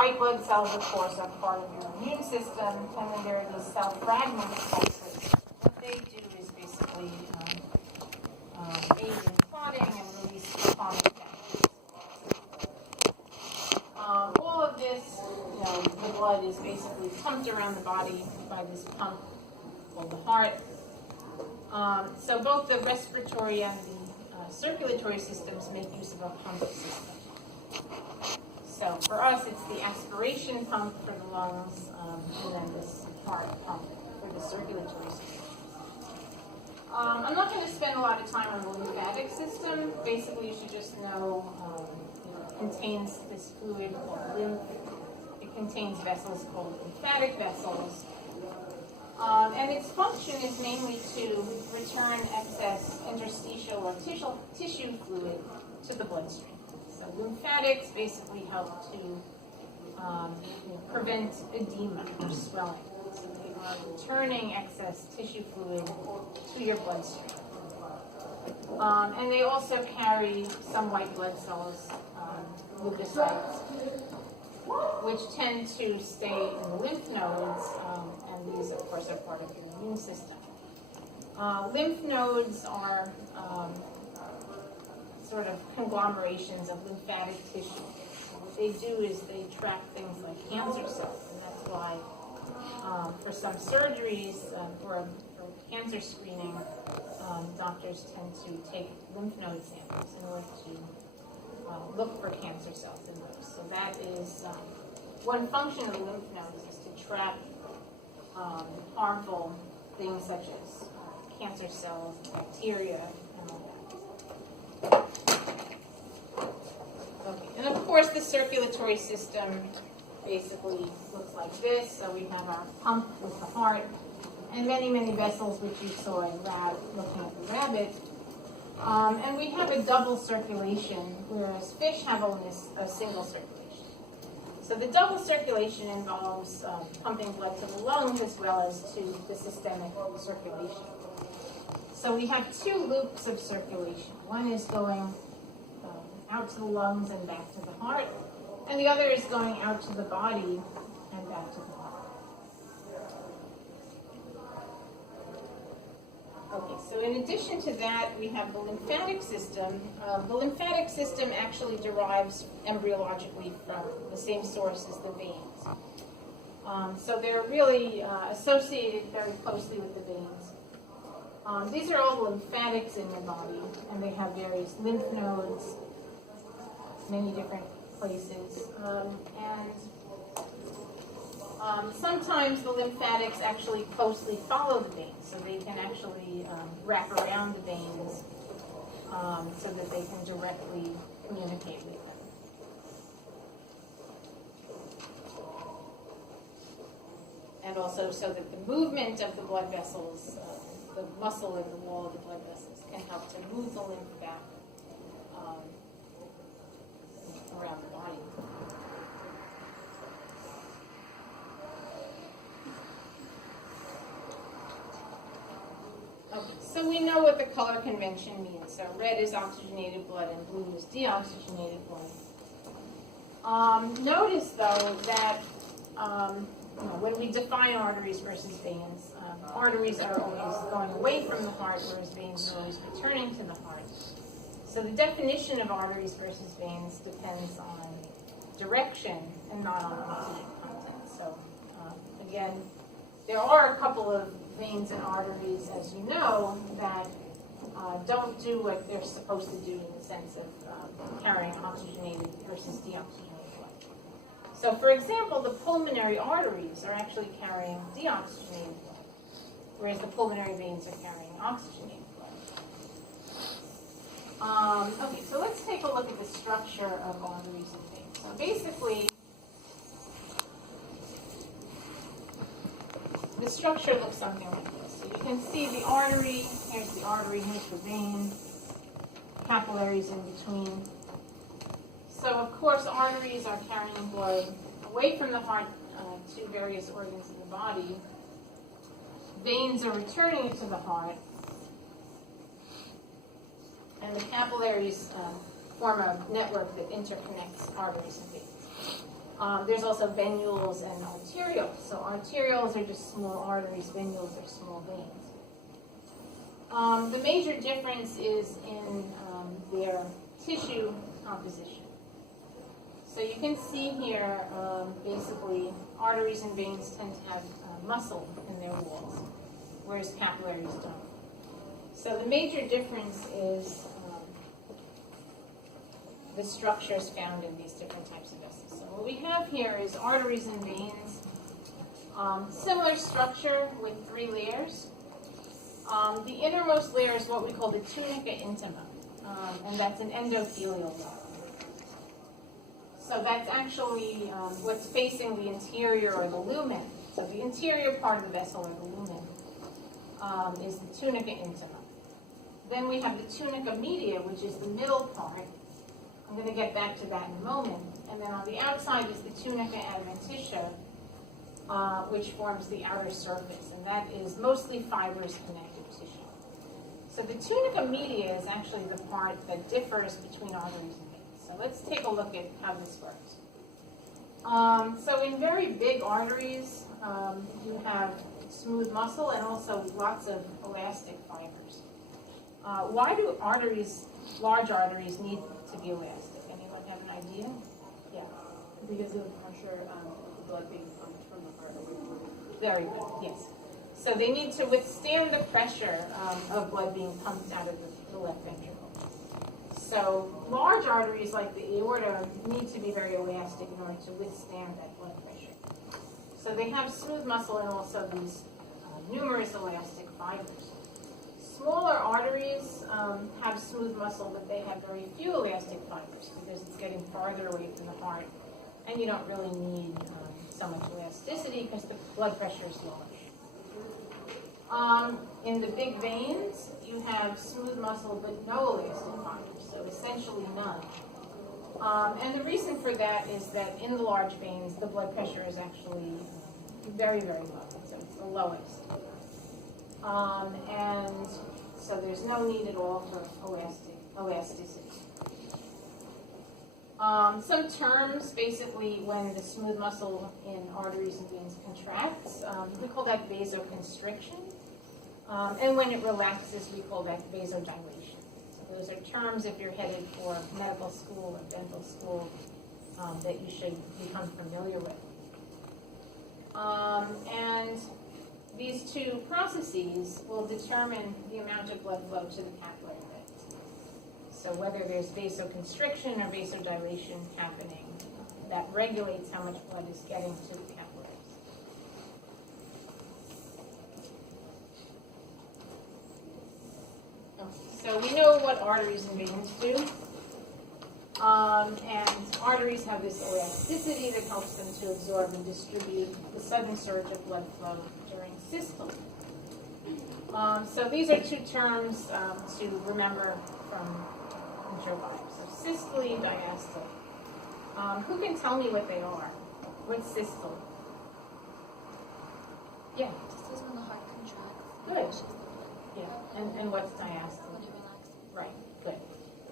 white blood cells, of course, are part of your immune system, and then there are these cell fragments. What they do is basically aid in clotting and release clotting factors. All of this, the blood is basically pumped around the body by this pump called the heart. So both the respiratory and the circulatory systems make use of a pump system. So for us, it's the aspiration pump for the lungs, and then this heart pump for the circulatory system. I'm not going to spend a lot of time on the lymphatic system. Basically, you should just know it contains this fluid called lymph. It contains vessels called lymphatic vessels. And its function is mainly to return excess interstitial or tissue fluid to the bloodstream. So lymphatics basically help to prevent edema or swelling. So they are returning excess tissue fluid to your bloodstream. And they also carry some white blood cells, leukocytes, which tend to stay in the lymph nodes, and these, of course, are part of your immune system. Lymph nodes are sort of conglomerations of lymphatic tissue. So what they do is they track things like cancer cells, and that's why for some surgeries, for cancer screening, doctors tend to take lymph node samples in order to look for cancer cells in those. So that is one function of the lymph nodes is to trap harmful things such as cancer cells, bacteria, and all that. Okay. And of course, the circulatory system basically looks like this. So we have our pump with the heart, and many, many vessels, which you saw in looking at the rabbit. And we have a double circulation, whereas fish have only a single circulation. So the double circulation involves pumping blood to the lungs as well as to the systemic circulation. So we have two loops of circulation. One is going out to the lungs and back to the heart, and the other is going out to the body and back to the heart. Okay, so in addition to that, we have the lymphatic system. The lymphatic system actually derives embryologically from the same source as the veins. So they're really associated very closely with the veins. These are all the lymphatics in your body, and they have various lymph nodes, many different places. Sometimes the lymphatics actually closely follow the veins, so they can actually wrap around the veins so that they can directly communicate with them. And also so that the movement of the blood vessels, the muscle in the wall of the blood vessels, can help to move the lymph back around the body. Okay, so we know what the color convention means. So red is oxygenated blood and blue is deoxygenated blood. Notice, though, that when we define arteries versus veins, arteries are always going away from the heart, whereas veins are always returning to the heart. So the definition of arteries versus veins depends on direction and not on oxygen content. So again, there are a couple of veins and arteries, as you know, that don't do what they're supposed to do in the sense of carrying oxygenated versus deoxygenated blood. So, for example, the pulmonary arteries are actually carrying deoxygenated blood, whereas the pulmonary veins are carrying oxygenated blood. Okay, so let's take a look at the structure of arteries and veins. So basically, the structure looks something like this. So you can see the artery, here's the artery, here's the vein, capillaries in between. So of course arteries are carrying blood away from the heart to various organs of the body. Veins are returning it to the heart. And the capillaries form a network that interconnects arteries and veins. There's also venules and arterioles. So arterioles are just small arteries, venules are small veins. The major difference is in their tissue composition. So you can see here, basically, arteries and veins tend to have muscle in their walls, whereas capillaries don't. So the major difference is the structures found in these different types of vessels. So what we have here is arteries and veins, similar structure with 3 layers. The innermost layer is what we call the tunica intima, and that's an endothelial layer. So that's actually what's facing the interior or the lumen. So the interior part of the vessel or the lumen is the tunica intima. Then we have the tunica media, which is the middle part. I'm going to get back to that in a moment. And then on the outside is the tunica adventitia, which forms the outer surface. And that is mostly fibrous connective tissue. So the tunica media is actually the part that differs between arteries and veins. So let's take a look at how this works. So in very big arteries, you have smooth muscle and also lots of elastic fibers. Why do arteries, large arteries, need to be elastic? Anyone have an idea? Yeah. Because of the pressure of the blood being pumped from the heart. Very good, yes. So they need to withstand the pressure of blood being pumped out of the left ventricle. So large arteries like the aorta need to be very elastic in order to withstand that blood pressure. So they have smooth muscle and also these numerous elastic fibers. Smaller arteries have smooth muscle, but they have very few elastic fibers because it's getting farther away from the heart, and you don't really need so much elasticity because the blood pressure is lower. In the big veins, you have smooth muscle but no elastic fibers, so essentially none. And the reason for that is that in the large veins, the blood pressure is actually very, very low, so it's the lowest. And so there's no need at all for elasticity. Some terms, basically, when the smooth muscle in arteries and veins contracts, we call that vasoconstriction. And when it relaxes, we call that vasodilation. So those are terms, if you're headed for medical school or dental school, that you should become familiar with. And these two processes will determine the amount of blood flow to the capillary beds. So whether there's vasoconstriction or vasodilation happening, that regulates how much blood is getting to the capillaries. So we know what arteries and veins do. And arteries have this elasticity that helps them to absorb and distribute the sudden surge of blood flow during systole. So these are two terms to remember from intro bio. So systole, diastole. Who can tell me what they are? What's systole? Yeah. Just as when the heart contracts. Good. Yeah. And what's diastole? Right. Good.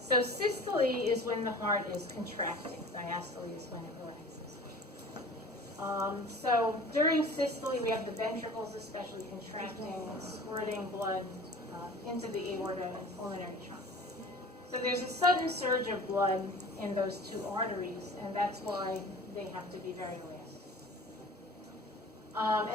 So systole is when the heart is contracting. Diastole is when it relaxes. So during systole, we have the ventricles especially contracting, squirting blood into the aorta and pulmonary trunk. So there's a sudden surge of blood in those two arteries, and that's why they have to be very elastic.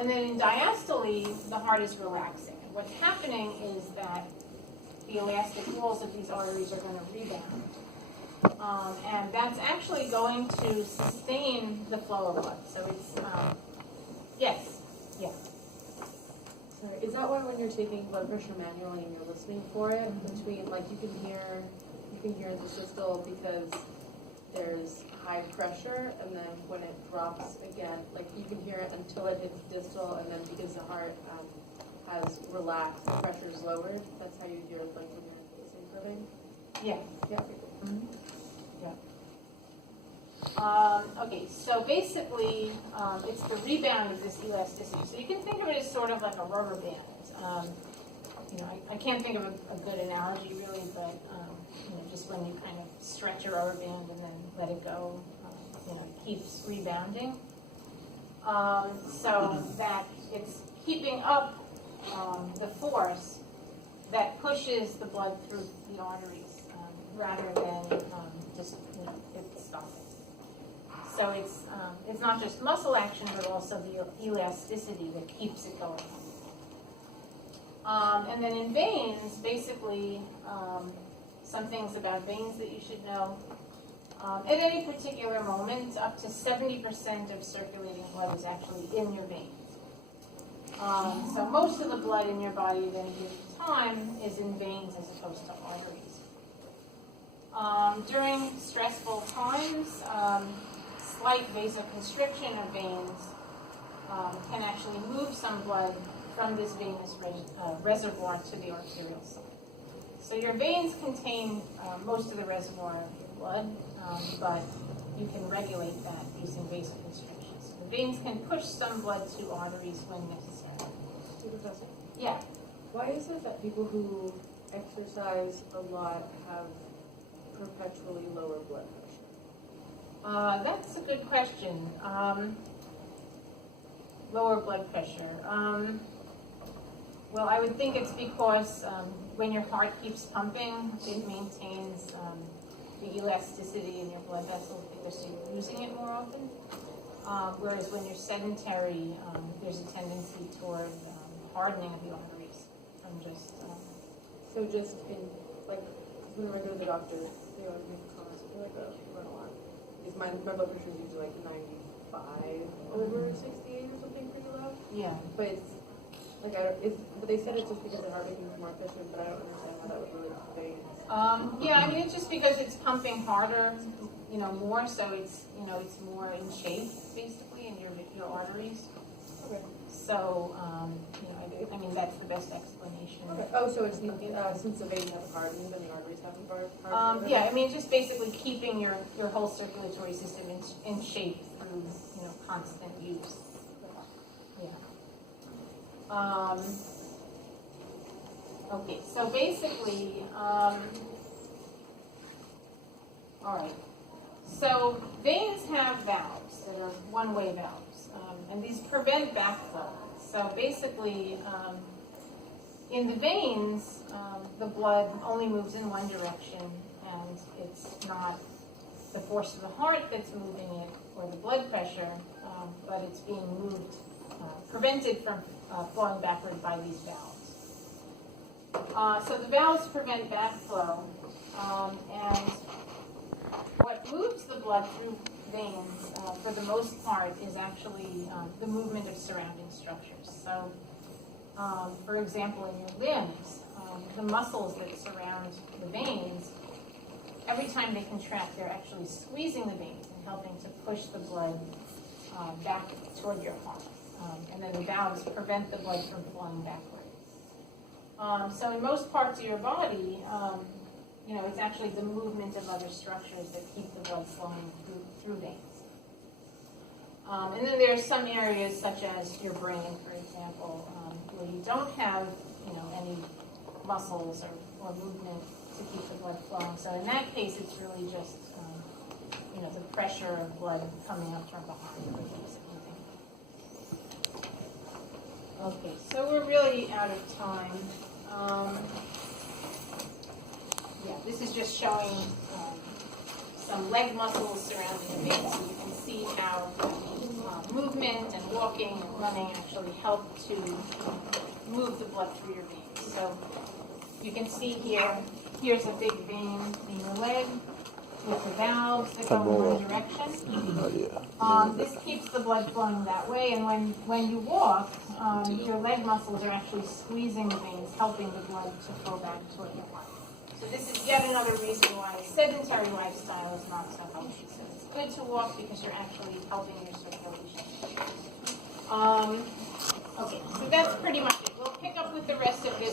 And then in diastole, the heart is relaxing. And what's happening is that the elastic walls of these arteries are going to rebound. And that's actually going to sustain the flow of blood. So it's, yes, yeah. Sorry, is that why when you're taking blood pressure manually and you're listening for it, between, like, you can hear the systole because there's high pressure, and then when it drops again, like, you can hear it until it hits distal, and then because the heart has relaxed, the pressure is lowered. That's how you hear it, like, when you're synchroning. Yeah. Yeah. Mm-hmm. Yeah. Okay, so basically, it's the rebound of this elasticity. So you can think of it as sort of like a rubber band. I can't think of a good analogy really, but just when you kind of stretch a rubber band and then let it go. keeps rebounding. So that it's keeping up the force that pushes the blood through the arteries rather than just it stopping. So it's not just muscle action, but also the elasticity that keeps it going. And then in veins, basically, some things about veins that you should know. At any particular moment, up to 70% of circulating blood is actually in your veins. So most of the blood in your body at any given time is in veins as opposed to arteries. During stressful times, slight vasoconstriction of veins can actually move some blood from this venous reservoir to the arterial side. So your veins contain most of the reservoir of your blood, but you can regulate that using vasoconstriction. So the veins can push some blood to arteries when necessary. Professor, Yeah. why is it that people who exercise a lot have perpetually lower blood pressure? That's a good question. Lower blood pressure. Well, I would think it's because when your heart keeps pumping, it maintains the elasticity in your blood vessels because you're using it more often. Whereas when you're sedentary, there's a tendency toward hardening of the arteries from just. So just in, like, whenever I go to the doctor, they always make comments, like, oh, you run a lot. Because my blood pressure is usually like 95 over 68 or something pretty low. Yeah. But it's, like, but they said it's just because the heart making is more efficient, but I don't understand how that would relate to veins. Yeah, I mean, it's just because it's pumping harder, more, so it's more in shape, basically, in your arteries. Okay. So, I mean, that's the best explanation. Okay. Oh, so it's since the veins have hardened and the arteries haven't hardened? Yeah, I mean, just basically keeping your whole circulatory system in shape through, constant use. Yeah. Okay, so basically, all right. So veins have valves that are one-way valves, and these prevent backflow. So basically, in the veins, the blood only moves in one direction, and it's not the force of the heart that's moving it or the blood pressure, but it's being moved, prevented from flowing backward by these valves. So the valves prevent backflow, and what moves the blood through veins, for the most part, is actually the movement of surrounding structures. So, for example, in your limbs, the muscles that surround the veins, every time they contract, they're actually squeezing the veins and helping to push the blood back toward your heart. And then the valves prevent the blood from flowing backward. So in most parts of your body, it's actually the movement of other structures that keep the blood flowing through veins. And then there are some areas, such as your brain, for example, where you don't have, any muscles or movement to keep the blood flowing. So in that case, it's really just, the pressure of blood coming up from behind. Okay, so we're really out of time. This is just showing some leg muscles surrounding the veins, so you can see how movement and walking and running actually help to move the blood through your veins. So you can see here's a big vein in your leg with the valves that go in one direction. This keeps the blood flowing that way, and when you walk, your leg muscles are actually squeezing the veins, helping the blood to flow back toward your heart. So this is yet another reason why a sedentary lifestyle is not so healthy. So it's good to walk because you're actually helping your circulation. Okay, so that's pretty much it. We'll pick up with the rest of this